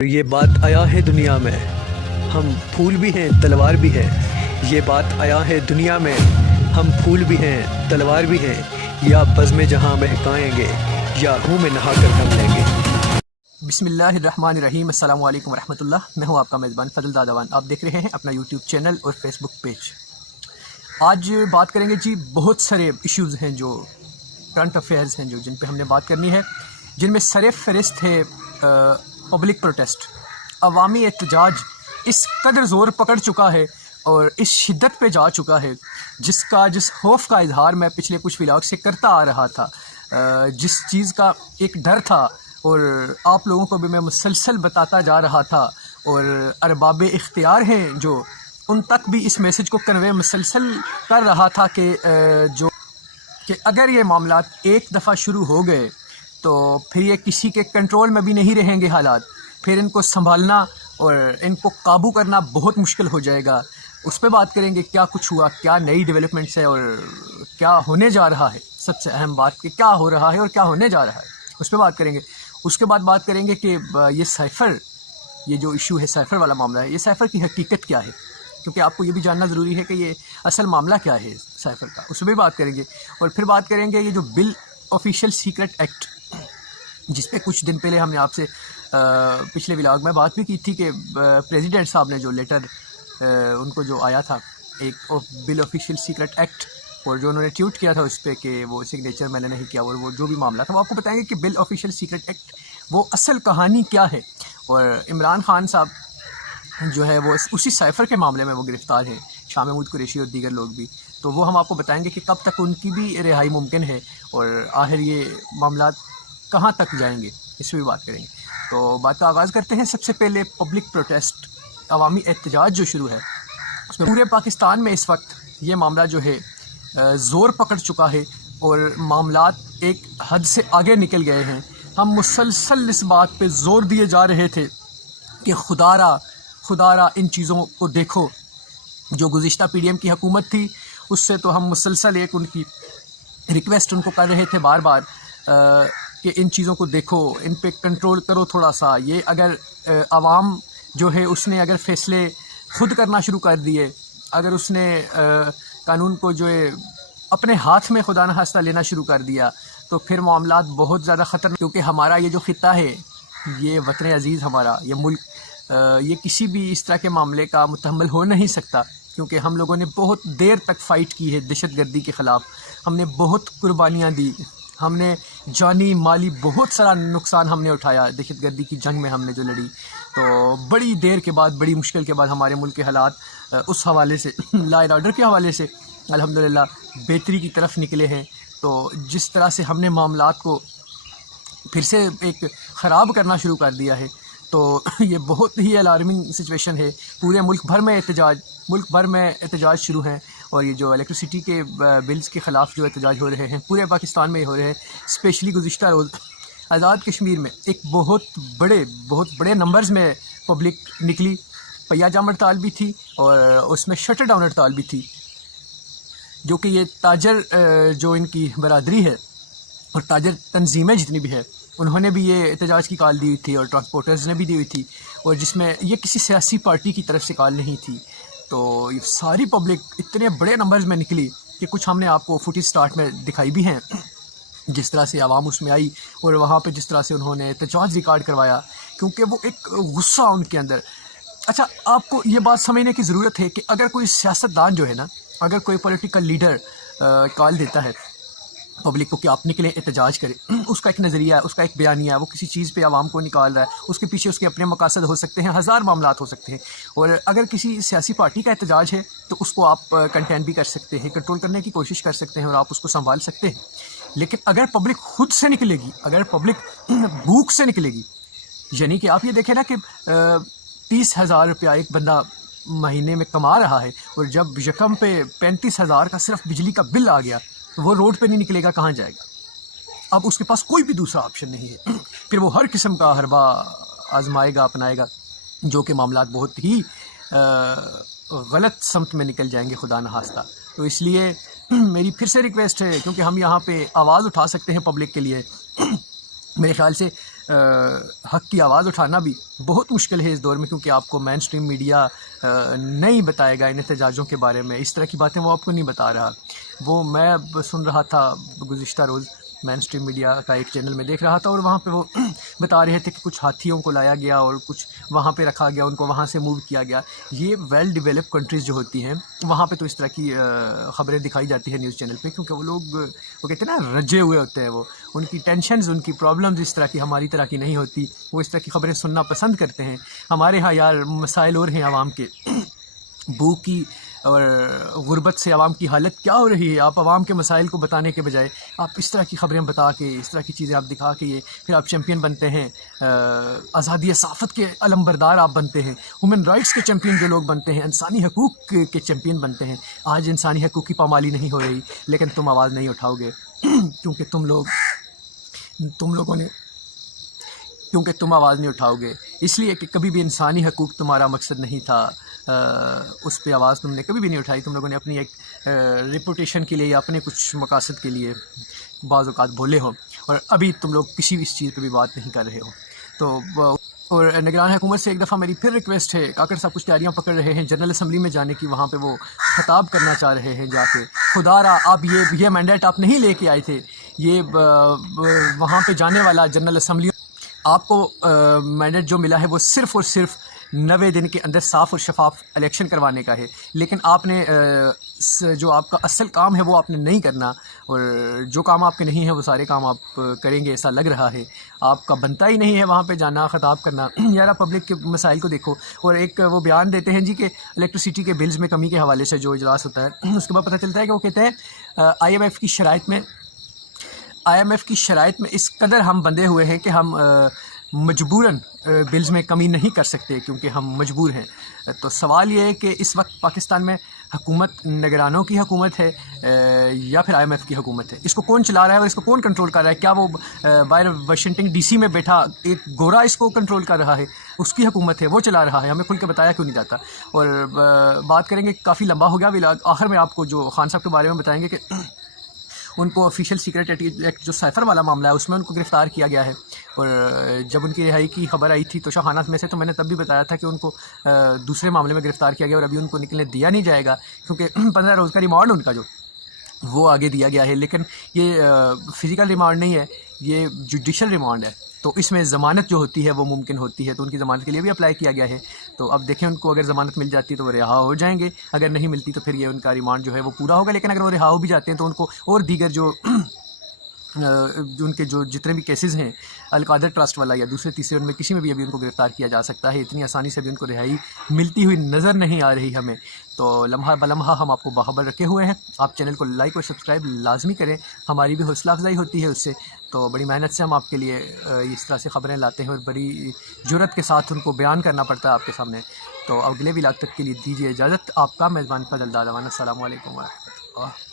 یہ بات آیا ہے دنیا میں، ہم پھول بھی ہیں تلوار بھی ہیں۔ یہ بات آیا ہے دنیا میں، ہم پھول بھی ہیں تلوار بھی ہیں۔ یا بزم جہاں مہکائیں گے یا ہوں میں نہا کر دم لیں گے۔ بسم اللہ الرحمن الرحیم۔ السلام علیکم ورحمۃ اللہ۔ میں ہوں آپ کا میزبان فضل دادوان۔ آپ دیکھ رہے ہیں اپنا یوٹیوب چینل اور فیس بک پیج۔ آج بات کریں گے جی، بہت سارے ایشوز ہیں جو کرنٹ افیئرز ہیں جن پہ ہم نے بات کرنی ہے، جن میں سر فہرست ہے پبلک پروٹیسٹ۔ عوامی احتجاج اس قدر زور پکڑ چکا ہے اور اس شدت پہ جا چکا ہے جس خوف کا اظہار میں پچھلے کچھ ولاگ سے کرتا آ رہا تھا، جس چیز کا ایک ڈر تھا اور آپ لوگوں کو بھی میں مسلسل بتاتا جا رہا تھا، اور ارباب اختیار ہیں جو ان تک بھی اس میسج کو کنوے مسلسل کر رہا تھا کہ اگر یہ معاملات ایک دفعہ شروع ہو گئے تو پھر یہ کسی کے کنٹرول میں بھی نہیں رہیں گے حالات، پھر ان کو سنبھالنا اور ان کو قابو کرنا بہت مشکل ہو جائے گا۔ اس پہ بات کریں گے کیا کچھ ہوا، کیا نئی ڈیولپمنٹس ہے اور کیا ہونے جا رہا ہے۔ سب سے اہم بات کہ کیا ہو رہا ہے اور کیا ہونے جا رہا ہے، اس پہ بات کریں گے۔ اس کے بعد بات کریں گے کہ یہ جو ایشو ہے سائفر والا معاملہ ہے، یہ سائفر کی حقیقت کیا ہے، کیونکہ آپ کو یہ بھی جاننا ضروری ہے کہ یہ اصل معاملہ کیا ہے سائفر کا، اس پہ بھی بات کریں گے۔ اور پھر بات کریں گے یہ جو بل آفیشیل سیکرٹ ایکٹ، جس پہ کچھ دن پہلے ہم نے آپ سے پچھلے ولاگ میں بات بھی کی تھی کہ پریزیڈنٹ صاحب نے جو لیٹر ان کو جو آیا تھا ایک بل آفیشیل سیکرٹ ایکٹ، اور جو انہوں نے ٹویٹ کیا تھا اس پہ کہ وہ سگنیچر میں نے نہیں کیا، اور وہ جو بھی معاملہ تھا وہ آپ کو بتائیں گے کہ بل آفیشیل سیکرٹ ایکٹ وہ اصل کہانی کیا ہے۔ اور عمران خان صاحب جو ہے وہ اسی سائفر کے معاملے میں وہ گرفتار ہیں، شاہ محمود قریشی اور دیگر لوگ بھی، تو وہ ہم آپ کو بتائیں گے کہ کب تک ان کی بھی رہائی ممکن ہے اور آخر یہ معاملات کہاں تک جائیں گے، اس پہ بھی بات کریں گے۔ تو بات کا آغاز کرتے ہیں۔ سب سے پہلے پبلک پروٹیسٹ، عوامی احتجاج جو شروع ہے، اس میں پورے پاکستان میں اس وقت یہ معاملہ جو ہے زور پکڑ چکا ہے اور معاملات ایک حد سے آگے نکل گئے ہیں۔ ہم مسلسل اس بات پہ زور دیے جا رہے تھے کہ خدا را ان چیزوں کو دیکھو۔ جو گزشتہ پی ڈی ایم کی حکومت تھی اس سے تو ہم مسلسل ایک ان کی ریکویسٹ ان کو کر رہے تھے بار بار کہ ان چیزوں کو دیکھو، ان پہ کنٹرول کرو تھوڑا سا۔ یہ اگر عوام جو ہے اس نے اگر فیصلے خود کرنا شروع کر دیے، اگر اس نے قانون کو جو ہے اپنے ہاتھ میں خدا نخواستہ لینا شروع کر دیا تو پھر معاملات بہت زیادہ خطرناک، کیونکہ ہمارا یہ جو خطہ ہے، یہ وطن عزیز ہمارا، یہ ملک، یہ کسی بھی اس طرح کے معاملے کا متحمل ہو نہیں سکتا، کیونکہ ہم لوگوں نے بہت دیر تک فائٹ کی ہے دہشت گردی کے خلاف، ہم نے بہت قربانیاں دی، ہم نے جانی مالی بہت سارا نقصان ہم نے اٹھایا دہشت گردی کی جنگ میں ہم نے جو لڑی۔ تو بڑی دیر کے بعد، بڑی مشکل کے بعد ہمارے ملک کے حالات اس حوالے سے، لا اینڈ آرڈر کے حوالے سے الحمدللہ بہتری کی طرف نکلے ہیں۔ تو جس طرح سے ہم نے معاملات کو پھر سے ایک خراب کرنا شروع کر دیا ہے، تو یہ بہت ہی الارمنگ سچویشن ہے۔ پورے ملک بھر میں احتجاج شروع ہیں، اور یہ جو الیکٹریسٹی کے بلز کے خلاف جو احتجاج ہو رہے ہیں پورے پاکستان میں ہو رہے ہیں۔ اسپیشلی گزشتہ روز آزاد کشمیر میں ایک بہت بڑے نمبرز میں پبلک نکلی، پہیہ جام ہڑتال بھی تھی اور اس میں شٹر ڈاؤن ہڑتال بھی تھی، جو کہ یہ تاجر جو ان کی برادری ہے اور تاجر تنظیمیں جتنی بھی ہے انہوں نے بھی یہ احتجاج کی کال دی ہوئی تھی، اور ٹرانسپورٹرز نے بھی دی ہوئی تھی، اور جس میں یہ کسی سیاسی پارٹی کی طرف سے کال نہیں تھی۔ تو یہ ساری پبلک اتنے بڑے نمبرز میں نکلی کہ کچھ ہم نے آپ کو فوٹیج سٹارٹ میں دکھائی بھی ہیں، جس طرح سے عوام اس میں آئی اور وہاں پہ جس طرح سے انہوں نے احتجاج ریکارڈ کروایا، کیونکہ وہ ایک غصہ ان کے اندر۔ اچھا، آپ کو یہ بات سمجھنے کی ضرورت ہے کہ اگر کوئی سیاستدان جو ہے نا، اگر کوئی پولیٹیکل لیڈر کال دیتا ہے پبلک کو کہ آپ نکلیں احتجاج کریں، اس کا ایک نظریہ ہے، اس کا ایک بیانیہ ہے، وہ کسی چیز پہ عوام کو نکال رہا ہے، اس کے پیچھے اس کے اپنے مقاصد ہو سکتے ہیں، ہزار معاملات ہو سکتے ہیں، اور اگر کسی سیاسی پارٹی کا احتجاج ہے تو اس کو آپ کنٹین بھی کر سکتے ہیں، کنٹرول کرنے کی کوشش کر سکتے ہیں اور آپ اس کو سنبھال سکتے ہیں۔ لیکن اگر پبلک خود سے نکلے گی، اگر پبلک بھوک سے نکلے گی، یعنی کہ آپ یہ دیکھیں نا کہ 30,000 روپیہ ایک بندہ مہینے میں کما رہا ہے، اور جب یکم پہ 35,000 کا صرف بجلی کا بل آ گیا، وہ روڈ پہ نہیں نکلے گا، کہاں جائے گا؟ اب اس کے پاس کوئی بھی دوسرا آپشن نہیں ہے، پھر وہ ہر قسم کا حربہ آزمائے گا، اپنائے گا، جو کہ معاملات بہت ہی غلط سمت میں نکل جائیں گے خدا نخواستہ۔ تو اس لیے میری پھر سے ریکویسٹ ہے، کیونکہ ہم یہاں پہ آواز اٹھا سکتے ہیں پبلک کے لیے، میرے خیال سے حق کی آواز اٹھانا بھی بہت مشکل ہے اس دور میں، کیونکہ آپ کو مین اسٹریم میڈیا نہیں بتائے گا ان احتجاجوں کے بارے میں، اس طرح کی باتیں وہ آپ کو نہیں بتا رہا۔ وہ میں سن رہا تھا گزشتہ روز مین اسٹریم میڈیا کا ایک چینل میں دیکھ رہا تھا، اور وہاں پہ وہ بتا رہے تھے کہ کچھ ہاتھیوں کو لایا گیا اور کچھ وہاں پہ رکھا گیا، ان کو وہاں سے موو کیا گیا۔ یہ ویل ڈیولپ کنٹریز جو ہوتی ہیں وہاں پہ تو اس طرح کی خبریں دکھائی جاتی ہیں نیوز چینل پہ، کیونکہ وہ لوگ وہ کہتے ہیں نا رجے ہوئے ہوتے ہیں، وہ ان کی ٹینشنز، ان کی پرابلمز اس طرح کی ہماری طرح کی نہیں ہوتی، وہ اس طرح کی خبریں سننا پسند کرتے ہیں۔ ہمارے ہاں یار مسائل اور ہیں عوام کے، بھوک کی اور غربت سے عوام کی حالت کیا ہو رہی ہے، آپ عوام کے مسائل کو بتانے کے بجائے آپ اس طرح کی خبریں بتا کے، اس طرح کی چیزیں آپ دکھا کے پھر آپ چیمپئن بنتے ہیں، آزادی صحافت کے علم بردار آپ بنتے ہیں، ہیومن رائٹس کے چیمپئن جو لوگ بنتے ہیں، انسانی حقوق کے چیمپئن بنتے ہیں۔ آج انسانی حقوق کی پامالی نہیں ہو رہی، لیکن تم آواز نہیں اٹھاؤ گے کیونکہ تم آواز نہیں اٹھاؤ گے، اس لیے کہ کبھی بھی انسانی حقوق تمہارا مقصد نہیں تھا، اس پہ آواز تم نے کبھی بھی نہیں اٹھائی۔ تم لوگوں نے اپنی ایک ریپوٹیشن کے لیے یا اپنے کچھ مقاصد کے لیے بعض اوقات بولے ہو، اور ابھی تم لوگ کسی بھی اس چیز پہ بھی بات نہیں کر رہے ہو۔ تو اور نگران حکومت سے ایک دفعہ میری پھر ریکویسٹ ہے، کاکڑ صاحب کچھ تیاریاں پکڑ رہے ہیں جنرل اسمبلی میں جانے کی، وہاں پہ وہ خطاب کرنا چاہ رہے ہیں جا کے، خدا را آپ یہ مینڈیٹ آپ نہیں لے کے آئے تھے، یہ وہاں پہ جانے والا جنرل اسمبلی آپ کو مینڈیٹ جو ملا ہے وہ صرف اور صرف 90 دن کے اندر صاف اور شفاف الیکشن کروانے کا ہے، لیکن آپ نے جو آپ کا اصل کام ہے وہ آپ نے نہیں کرنا، اور جو کام آپ کے نہیں ہیں وہ سارے کام آپ کریں گے ایسا لگ رہا ہے۔ آپ کا بنتا ہی نہیں ہے وہاں پہ جانا، خطاب کرنا۔ یار آپ پبلک کے مسائل کو دیکھو، اور ایک وہ بیان دیتے ہیں جی کہ الیکٹریسٹی کے بلز میں کمی کے حوالے سے جو اجلاس ہوتا ہے، اس کے بعد پتہ چلتا ہے کہ وہ کہتے ہیں IMF کی شرائط میں اس قدر ہم بندھے ہوئے ہیں کہ ہم مجبوراً بلز میں کمی نہیں کر سکتے کیونکہ ہم مجبور ہیں۔ تو سوال یہ ہے کہ اس وقت پاکستان میں حکومت نگرانوں کی حکومت ہے یا پھر IMF کی حکومت ہے؟ اس کو کون چلا رہا ہے اور اس کو کون کنٹرول کر رہا ہے؟ کیا وہ باہر واشنگٹن DC میں بیٹھا ایک گورا اس کو کنٹرول کر رہا ہے؟ اس کی حکومت ہے، وہ چلا رہا ہے، ہمیں کھل کے بتایا کیوں نہیں جاتا؟ اور بات کریں گے، کافی لمبا ہو گیا، آخر میں آپ کو جو خان صاحب کے بارے میں بتائیں گے کہ ان کو آفیشیل سیکرٹ ایکٹ جو سائفر والا معاملہ ہے اس میں ان کو گرفتار کیا گیا ہے، اور جب ان کی رہائی کی خبر آئی تھی تو شاہانہ میں سے تو میں نے تب بھی بتایا تھا کہ ان کو دوسرے معاملے میں گرفتار کیا گیا، اور ابھی ان کو نکلنے دیا نہیں جائے گا کیونکہ 15 روز کا ریمانڈ ان کا جو وہ آگے دیا گیا ہے، لیکن یہ فزیکل ریمانڈ نہیں ہے، یہ جوڈیشل ریمانڈ ہے، تو اس میں ضمانت جو ہوتی ہے وہ ممکن ہوتی ہے، تو ان کی ضمانت کے لیے بھی اپلائی کیا گیا ہے۔ تو اب دیکھیں ان کو اگر ضمانت مل جاتی تو وہ رہا ہو جائیں گے، اگر نہیں ملتی تو پھر یہ ان کا ریمانڈ جو ہے وہ پورا ہوگا، لیکن اگر وہ رہا ہو بھی جاتے ہیں تو ان کو اور دیگر جو ان کے جو جتنے بھی کیسز ہیں القادر ٹرسٹ والا یا دوسرے تیسرے، ان میں کسی میں بھی ابھی ان کو گرفتار کیا جا سکتا ہے، اتنی آسانی سے بھی ان کو رہائی ملتی ہوئی نظر نہیں آ رہی ہمیں۔ تو لمحہ بلمحہ ہم آپ کو باخبر رکھے ہوئے ہیں، آپ چینل کو لائک اور سبسکرائب لازمی کریں، ہماری بھی حوصلہ افزائی ہوتی ہے اس سے۔ تو بڑی محنت سے ہم آپ کے لیے اس طرح سے خبریں لاتے ہیں، اور بڑی جرأت کے ساتھ ان کو بیان کرنا پڑتا ہے آپ کے سامنے۔ تو اگلے ولاگ تک کے لیے دیجیے اجازت، آپ کا میزبان فضل دادوان۔ السلام علیکم ورحمۃ اللہ۔